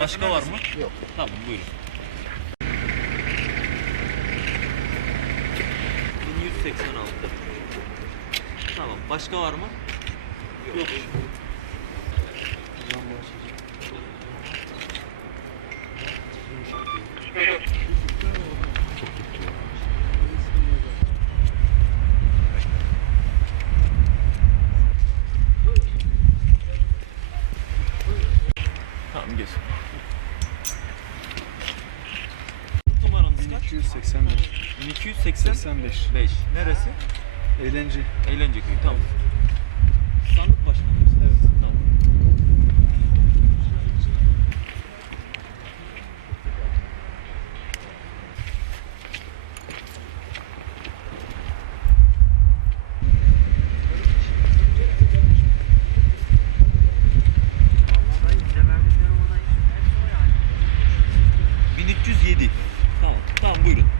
Başka var mı? Yok. Tamam, buyurun. 1186. Tamam, başka var mı? Yok. Tamam, geç. Numaranız kaç? 281. 1285. 85. Neresi? Eğlence. Eğlenceköy. Tamam. Sandık başkanıyız. Evet. Tamam. Tamam, tamam buyurun.